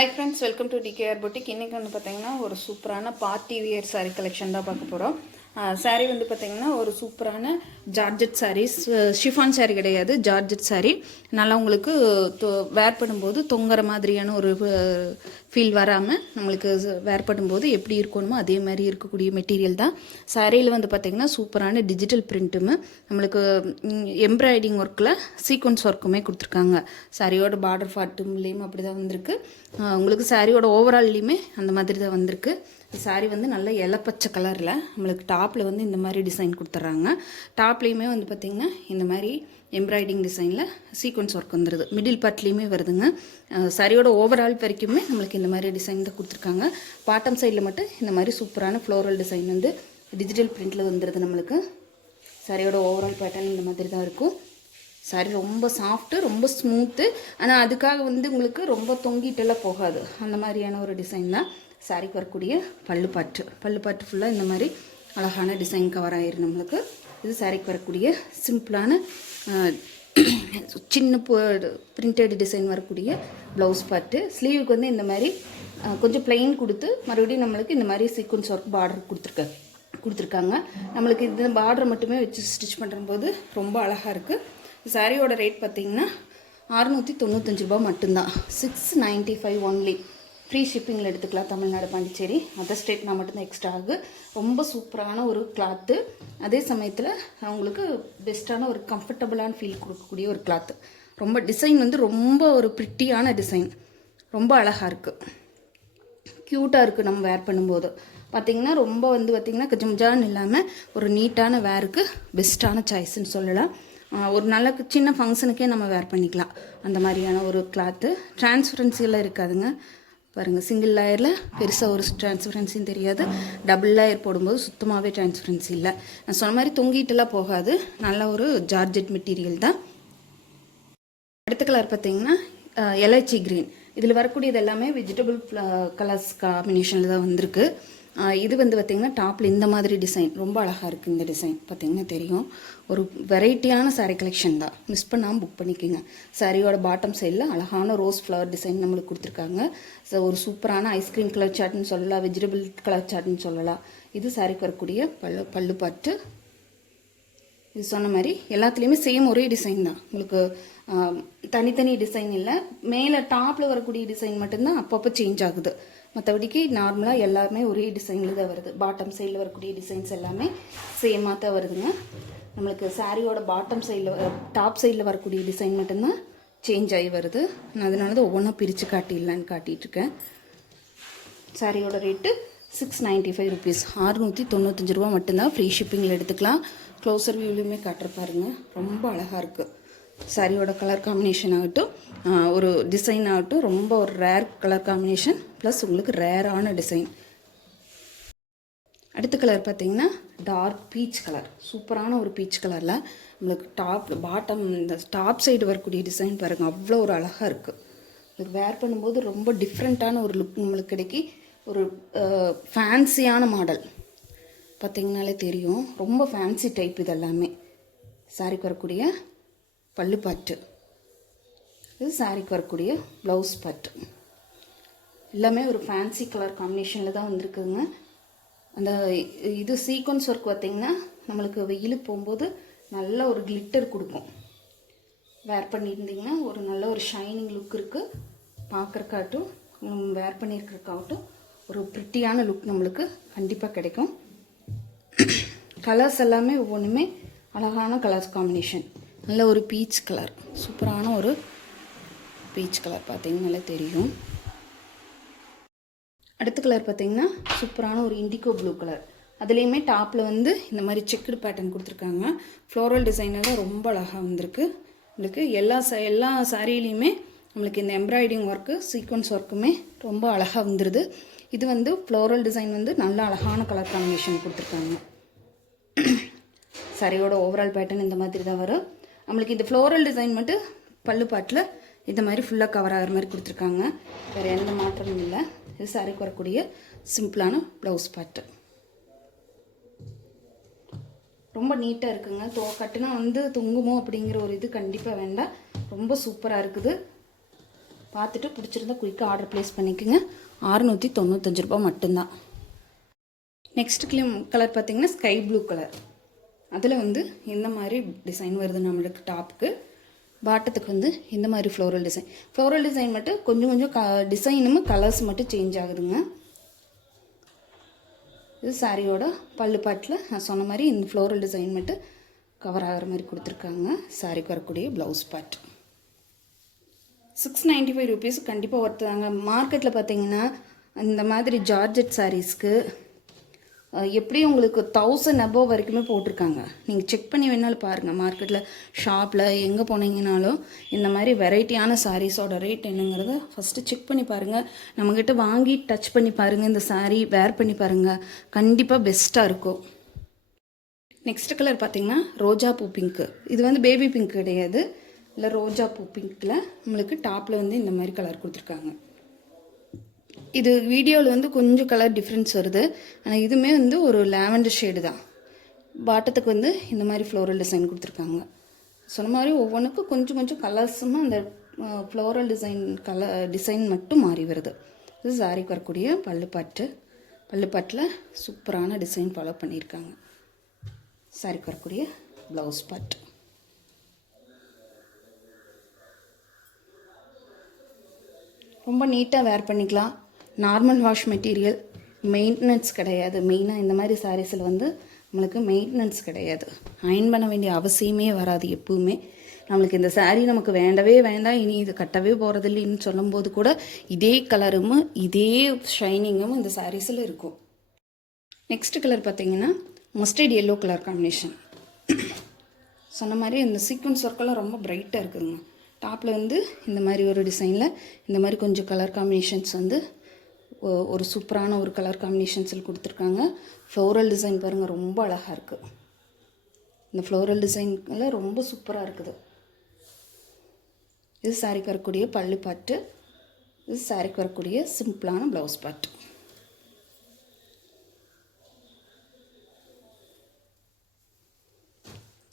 Hi friends, welcome to DKR Boutique. இன்னைக்கு வந்து பாத்தீங்கன்னா ஒரு சூப்பரான பார்ட்டி வியர் saree கலெக்ஷன் தான் பார்க்க போறோம். saree வந்து பாத்தீங்கன்னா ஒரு சூப்பரான ஜார்ஜெட் sarees, ஷிஃபான் saree கிடையாது, ஜார்ஜெட் saree. நல்லா உங்களுக்கு வேர் பண்ணும்போது தொங்கற மாதிரியான ஒரு ஃபீல் வராம நம்மளுக்கு வேர் பண்ணும்போது எப்படி இருக்கணுமோ அதே மாதிரி இருக்கக்கூடிய மெட்டீரியல் தான். சாரியில் வந்து பாத்தீங்கன்னா சூப்பரான டிஜிட்டல் பிரிண்ட்டும் நம்மளுக்கு எம்ப்ராய்டிங் ஒர்க்கில் சீக்வன்ஸ் ஒர்க்குமே கொடுத்துருக்காங்க. சாரியோட பார்டர் ஃபார்ட்டும்லேயும் அப்படி தான் வந்திருக்கு. உங்களுக்கு சாரியோட ஓவரால்லையுமே அந்த மாதிரி தான் வந்திருக்கு. சாரி வந்து நல்ல இலப்பச்சை கலரில் நம்மளுக்கு டாப்பில் வந்து இந்த மாதிரி டிசைன் கொடுத்துட்றாங்க. டாப்லேயுமே வந்து பார்த்திங்கன்னா இந்த மாதிரி எம்ப்ராய்டிங் டிசைனில் சீக்வன்ஸ் ஒர்க் வந்துடுது. மிடில் பார்ட்லேயுமே வருதுங்க. சாரியோட ஓவரால் வரைக்குமே நம்மளுக்கு இந்த மாதிரி டிசைன் தான் கொடுத்துருக்காங்க. பாட்டம் சைடில் மட்டும் இந்த மாதிரி சூப்பரான ஃப்ளோரல் டிசைன் வந்து டிஜிட்டல் பிரிண்டில் வந்துடுது. நம்மளுக்கு சாரியோட ஓவரால் பேட்டர்ன் இந்த மாதிரி தான் இருக்கும். சாரி ரொம்ப சாஃப்ட்டு, ரொம்ப ஸ்மூத்து. ஆனால் அதுக்காக வந்து உங்களுக்கு ரொம்ப தொங்கிட்டெல்லாம் போகாது. அந்த மாதிரியான ஒரு டிசைன் தான் சாரிக்கு வரக்கூடிய பல்லுப்பாட்டு ஃபுல்லாக இந்த மாதிரி அழகான டிசைன் கவர் ஆயிரும் நம்மளுக்கு. இது சாரிக்கு வரக்கூடிய சிம்பிளான சின்ன பிரிண்டட் டிசைன் வரக்கூடிய ப்ளவுஸ் பார்ட்டு. ஸ்லீவுக்கு வந்து இந்த மாதிரி கொஞ்சம் பிளெயின் கொடுத்து மறுபடியும் நம்மளுக்கு இந்த மாதிரி சீக்வன்ஸ் ஒர்க் பார்டர் கொடுத்துருக்காங்க. நம்மளுக்கு இந்த பார்டர் மட்டுமே வச்சு ஸ்டிச் பண்ணும்போது ரொம்ப அழகாக இருக்குது. சாரியோட ரேட் பார்த்திங்கன்னா 695 ரூபா மட்டும்தான். 695 ஒன்லி. ஃப்ரீ ஷிப்பிங்கில் எடுத்துக்கலாம். தமிழ்நாடு, பாண்டிச்சேரி, அதர் ஸ்டேட்னா மட்டும்தான் எக்ஸ்ட்ரா ஆகு. ரொம்ப சூப்பரான ஒரு கிளாத்து, அதே சமயத்தில் உங்களுக்கு பெஸ்ட்டான ஒரு கம்ஃபர்டபுளான ஃபீல் கொடுக்கக்கூடிய ஒரு கிளாத்து. ரொம்ப டிசைன் வந்து ரொம்ப ஒரு ப்ரிட்டியான டிசைன், ரொம்ப அழகாக இருக்குது, க்யூட்டாக இருக்குது. நம்ம வேர் பண்ணும்போது பார்த்திங்கன்னா ரொம்ப வந்து பார்த்திங்கன்னா கஜம்ஜான்னு இல்லாமல் ஒரு நீட்டான வேருக்கு பெஸ்ட்டான சாய்ஸ்ன்னு சொல்லலாம். ஒரு நல்ல சின்ன ஃபங்க்ஷனுக்கே நம்ம வேர் பண்ணிக்கலாம். அந்த மாதிரியான ஒரு கிளாத்து. டிரான்ஸ்பரன்சியெல்லாம் இருக்காதுங்க. பாருங்கள், சிங்கிள் லேயரில் பெருசாக ஒரு டிரான்ஸ்பரன்சியும் தெரியாது. டபுள் லேயர் போடும்போது சுத்தமாகவே டிரான்ஸ்பரன்சி இல்லை. நான் சொன்ன மாதிரி தொங்கிட்டெல்லாம் போகாது. நல்ல ஒரு ஜார்ஜெட் மெட்டீரியல் தான். அடுத்த கலர் பார்த்திங்கன்னா எலைச்சி க்ரீன். இதில் வரக்கூடியது எல்லாமே வெஜிடபிள் கலர்ஸ் காம்பினேஷனில் தான் வந்திருக்கு. இது வந்து பார்த்திங்கன்னா டாப்பில் இந்த மாதிரி டிசைன் ரொம்ப அழகாக இருக்குது. இந்த டிசைன் பார்த்திங்கன்னா தெரியும். ஒரு வெரைட்டியான சாரீ கலெக்ஷன் தான். மிஸ் பண்ணாமல் புக் பண்ணிக்கோங்க. சாரியோட பாட்டம் சைடில் அழகான ரோஸ் ஃப்ளவர் டிசைன் நம்மளுக்கு கொடுத்துருக்காங்க. ஸோ ஒரு சூப்பரான ஐஸ்கிரீம் கலர் சார்ட்னு சொல்லலாம், வெஜிடபிள் கலர் சார்ட்னு சொல்லலாம். இது சாரிக்கு வரக்கூடிய பல்லு பாட்டு. இது சொன்ன மாதிரி எல்லாத்துலேயுமே சேம் ஒரே டிசைன் தான். உங்களுக்கு தனித்தனி டிசைன் இல்லை. மேலே டாப்பில் வரக்கூடிய டிசைன் மட்டும்தான் அப்பப்போ சேஞ்ச் ஆகுது. மற்றபடிக்கு நார்மலாக எல்லாமே ஒரே டிசைனில் தான் வருது. பாட்டம் சைடில் வரக்கூடிய டிசைன்ஸ் எல்லாமே சேமாக தான் வருதுங்க. நம்மளுக்கு சாரியோட பாட்டம் சைடில் டாப் சைடில் வரக்கூடிய டிசைன் மட்டும்தான் சேஞ்ச் ஆகி வருது. நான் அதனால தான் ஒவ்வொன்றா பிரித்து காட்டிடலான்னு காட்டிகிட்ருக்கேன். சாரியோட ரேட்டு 695 ருபீஸ், 695 ரூபா மட்டும்தான். ஃப்ரீ ஷிப்பிங்கில் எடுத்துக்கலாம். க்ளோசர் வியூலையுமே காட்டுற பாருங்க, ரொம்ப அழகாக இருக்குது. சாரியோட கலர் காம்பினேஷன் ஆகட்டும், ஒரு டிசைன் ஆகட்டும், ரொம்ப ஒரு ரேர் கலர் காம்பினேஷன் ப்ளஸ் உங்களுக்கு ரேரான டிசைன். அடுத்த கலர் பார்த்திங்கன்னா டார்க் பீச் கலர். சூப்பரான ஒரு பீச் கலரில் நம்மளுக்கு பாட்டம் இந்த டாப் சைடு வரக்கூடிய டிசைன் பாருங்கள், அவ்வளோ ஒரு அழகாக இருக்குது. உங்களுக்கு வேர் பண்ணும்போது ரொம்ப டிஃப்ரெண்ட்டான ஒரு லுக் நம்மளுக்கு கிடைக்கி. ஒரு ஃபேன்சியான மாடல் பார்த்திங்கனாலே தெரியும். ரொம்ப ஃபேன்சி டைப் இது எல்லாமே. சாரிக்கு வரக்கூடிய பல்லு பாட்டு, இது சாரிக்கு வரக்கூடிய ப்ளவுஸ் பாட்டு. எல்லாமே ஒரு ஃபேன்சி கலர் காம்பினேஷனில் தான் வந்திருக்குதுங்க. அந்த இது சீக்வன்ஸ் ஒர்க் பார்த்திங்கன்னா நம்மளுக்கு வெயிலுக்கு போகும்போது நல்ல ஒரு கிளிட்டர் கொடுக்கும். வேர் பண்ணியிருந்திங்கன்னா ஒரு நல்ல ஒரு ஷைனிங் லுக் இருக்குது. பார்க்குறக்காட்டும் வேர் பண்ணியிருக்கிறக்காகட்டும் ஒரு ப்ரிட்டியான லுக் நம்மளுக்கு கண்டிப்பாக கிடைக்கும். கலர்ஸ் எல்லாமே ஒவ்வொன்றுமே அழகான கலர்ஸ் காம்பினேஷன். நல்ல ஒரு பீச் கலர், சூப்பரான ஒரு பீச் கலர் பார்த்திங்கனாலே தெரியும். அடுத்த கலர் பார்த்திங்கன்னா சூப்பரான ஒரு இண்டிகோ ப்ளூ கலர். அதுலேயுமே டாப்பில் வந்து இந்த மாதிரி செக்குடு பேட்டர்ன் கொடுத்துருக்காங்க. ஃப்ளோரல் டிசைனெல்லாம் ரொம்ப அழகாக வந்திருக்கு. உங்களுக்கு எல்லா சாரிலையுமே நம்மளுக்கு இந்த எம்ப்ராய்டிங் ஒர்க்கு சீக்வன்ஸ் ஒர்க்குமே ரொம்ப அழகாக வந்துடுது. இது வந்து ஃப்ளோரல் டிசைன் வந்து நல்ல அழகான கலர் காம்பினேஷன் கொடுத்துருக்காங்க. சாரியோட ஓவரால் பேட்டர்ன் இந்த மாதிரி தான் வரும். நம்மளுக்கு இந்த ஃப்ளோரல் டிசைன் மட்டும் பல்லு பாட்டில் இந்த மாதிரி ஃபுல்லாக கவர் ஆகிற மாதிரி கொடுத்துருக்காங்க. வேறு எந்த மாற்றமும் இல்லை. இது சாரிக்கு வரக்கூடிய சிம்பிளான ப்ளவுஸ் பாட்டு. ரொம்ப நீட்டாக இருக்குங்க. கட்டுனா வந்து தொங்குமோ அப்படிங்கிற ஒரு இது கண்டிப்பாக வேண்டாம். ரொம்ப சூப்பராக இருக்குது. பார்த்துட்டு பிடிச்சிருந்தா குயிக்காக ஆர்டர் ப்ளேஸ் பண்ணிக்கோங்க. 695 ரூபா மட்டும்தான். நெக்ஸ்ட் கலர் பார்த்திங்கன்னா ஸ்கை ப்ளூ கலர். அதில் வந்து இந்த மாதிரி டிசைன் வருது நம்மளுக்கு டாப்புக்கு. பாட்டத்துக்கு வந்து இந்த மாதிரி ஃப்ளோரல் டிசைன் மட்டும் கொஞ்சம் டிசைனும் கலர்ஸ் மட்டும் சேஞ்ச் ஆகுதுங்க. இது சாரியோட பல்லு பாட்டில் நான் சொன்ன மாதிரி இந்த ஃப்ளோரல் டிசைன் மட்டும் கவர் ஆகிற மாதிரி கொடுத்துருக்காங்க. சாரிக்கு வரக்கூடிய ப்ளவுஸ் பார்ட் 695 rupees கண்டிப்பாக ஒர்த்துதாங்க. மார்க்கெட்டில் பார்த்தீங்கன்னா இந்த மாதிரி ஜார்ஜெட் சாரீஸ்க்கு எப்படி உங்களுக்கு 1000 above வரைக்குமே போட்டிருக்காங்க. நீங்கள் செக் பண்ணி வேணாலும் பாருங்கள். மார்க்கெட்டில் ஷாப்பில் எங்கே போனீங்கனாலும் இந்த மாதிரி வெரைட்டியான சாரீஸோட ரேட் என்னங்கிறத ஃபஸ்ட்டு செக் பண்ணி பாருங்கள். நம்மக்கிட்ட வாங்கி டச் பண்ணி பாருங்கள். இந்த சாரீ வேர் பண்ணி பாருங்கள், கண்டிப்பாக பெஸ்ட்டாக இருக்கும். நெக்ஸ்ட் கலர் பார்த்திங்கன்னா ரோஜா பூ பிங்க்கு. இது வந்து பேபி பிங்க் கிடையாது, இல்லை ரோஜா பூ பிங்க்கில் நம்மளுக்கு டாப்பில் வந்து இந்த மாதிரி கலர் கொடுத்துருக்காங்க. இது வீடியோவில் வந்து கொஞ்சம் கலர் டிஃப்ரென்ஸ் வருது, ஆனால் இதுவுமே வந்து ஒரு லாவெண்டர் ஷேடு தான். பாட்டத்துக்கு வந்து இந்த மாதிரி ஃப்ளோரல் டிசைன் கொடுத்துருக்காங்க. சொன்ன மாதிரி ஒவ்வொன்றுக்கும் கொஞ்சம் கலர்ஸும் அந்த ஃப்ளோரல் டிசைன் மட்டும் மாறி வருது. இது சாரிக்கு வரக்கூடிய பல்லுப்பாட்டில் சூப்பரான டிசைன் ஃபாலோ பண்ணியிருக்காங்க. சாரிக்கு வரக்கூடிய ப்ளவுஸ் பார்ட். ரொம்ப நீட்டாக வேர் பண்ணிக்கலாம். நார்மல் வாஷ் மெட்டீரியல், மெயின்டெனன்ஸ் கிடையாது. மெயினாக இந்த மாதிரி சாரீஸில் வந்து நம்மளுக்கு மெயின்டெனன்ஸ் கிடையாது. அயர்ன் பண்ண வேண்டிய அவசியமே வராது. எப்பவுமே நம்மளுக்கு இந்த சாரீ நமக்கு வேண்டவே வேண்டாம், இனி இது கட்டவே போகிறதில்லைன்னு சொல்லும்போது கூட இதே கலரும் இதே ஷைனிங்கும் இந்த சாரீஸில் இருக்கும். நெக்ஸ்ட் கலர் பார்த்திங்கன்னா மஸ்டர்ட் எல்லோ கலர் காம்பினேஷன். சொன்ன மாதிரி இந்த சீக்வன்ஸ் ஒர்க்கெல்லாம் ரொம்ப பிரைட்டாக இருக்குதுங்க. டாப்பில் வந்து இந்த மாதிரி ஒரு டிசைனில் இந்த மாதிரி கொஞ்சம் கலர் காம்பினேஷன்ஸ் வந்து ஒரு சூப்பரான ஒரு கலர் காம்பினேஷன்ஸில் கொடுத்துருக்காங்க. ஃப்ளோரல் டிசைன் பாருங்கள், ரொம்ப அழகாக இருக்குது. இந்த ஃப்ளோரல் டிசைனில் ரொம்ப சூப்பராக இருக்குது. இது சாரிக்கு வரக்கூடிய பல்லு பாட்டு, இது சாரிக்கு வரக்கூடிய சிம்பிளான ப்ளவுஸ் பாட்டு.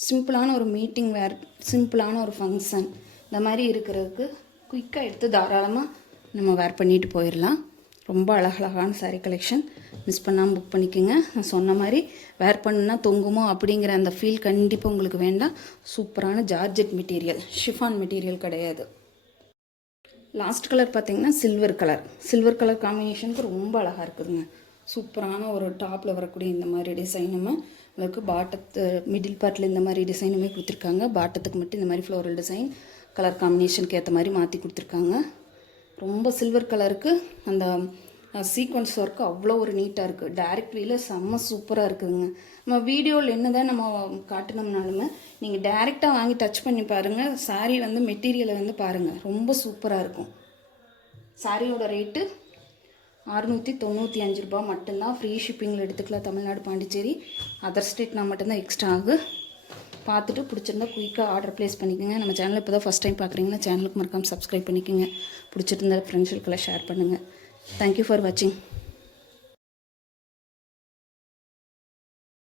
சிம்பிளான ஒரு மீட்டிங் வேர், சிம்பிளான ஒரு ஃபங்க்ஷன் இந்த மாதிரி இருக்கிறதுக்கு குயிக்காக எடுத்து தாராளமாக நம்ம வேர் பண்ணிட்டு போயிடலாம். ரொம்ப அழகழகான சாரீ கலெக்ஷன். மிஸ் பண்ணாமல் புக் பண்ணிக்கோங்க. நான் சொன்ன மாதிரி வேர் பண்ணுன்னா தொங்குமோ அப்படிங்கிற அந்த ஃபீல் கண்டிப்பாக உங்களுக்கு வேண்டாம். சூப்பரான ஜார்ஜெட் மெட்டீரியல், ஷிஃபான் மெட்டீரியல் கிடையாது. லாஸ்ட் கலர் பார்த்திங்கன்னா சில்வர் கலர் காம்பினேஷனுக்கு ரொம்ப அழகாக இருக்குதுங்க. சூப்பரான ஒரு டாப்பில் வரக்கூடிய இந்த மாதிரி டிசைனுமே உங்களுக்கு பாட்டத்து மிடில் பார்ட்டில் இந்த மாதிரி டிசைனுமே கொடுத்துருக்காங்க. பாட்டத்துக்கு மட்டும் இந்த மாதிரி ஃப்ளோரல் டிசைன் கலர் காம்பினேஷனுக்கு ஏற்ற மாதிரி மாற்றி கொடுத்துருக்காங்க. ரொம்ப சில்வர் கலருக்கு அந்த சீக்வன்ஸ் ஒர்க்கு அவ்வளோ ஒரு நீட்டாக இருக்குது. டைரக்ட் வியூவில் செம்ம சூப்பராக இருக்குதுங்க. நம்ம வீடியோவில் என்ன தான் நம்ம காட்டினோம்னாலுமே நீங்கள் டைரெக்டாக வாங்கி டச் பண்ணி பாருங்கள். சாரீ வந்து மெட்டீரியலை வந்து பாருங்கள், ரொம்ப சூப்பராக இருக்கும். சாரியோட ரேட்டு 695 ரூபா மட்டும்தான். ஃப்ரீ ஷிப்பிங்கில் எடுத்துக்கலாம். தமிழ்நாடு, பாண்டிச்சேரி, அதர் ஸ்டேட்னா மட்டும்தான் எக்ஸ்ட்ரா ஆகும். பார்த்துட்டு பிடிச்சிருந்தா குயிக்காக ஆர்டர் ப்ளேஸ் பண்ணிக்கோங்க. நம்ம சேனலில் இப்போ தான் ஃபஸ்ட் டைம் பார்க்குறீங்கன்னா சேனலுக்கு மறக்காமல் சப்ஸ்கிரைப் பண்ணிக்கோங்க. பிடிச்சிருந்தா ஃப்ரெண்ட்ஸுக்கெல்லாம் ஷேர் பண்ணுங்கள். தேங்க்யூ ஃபார் வாட்சிங்.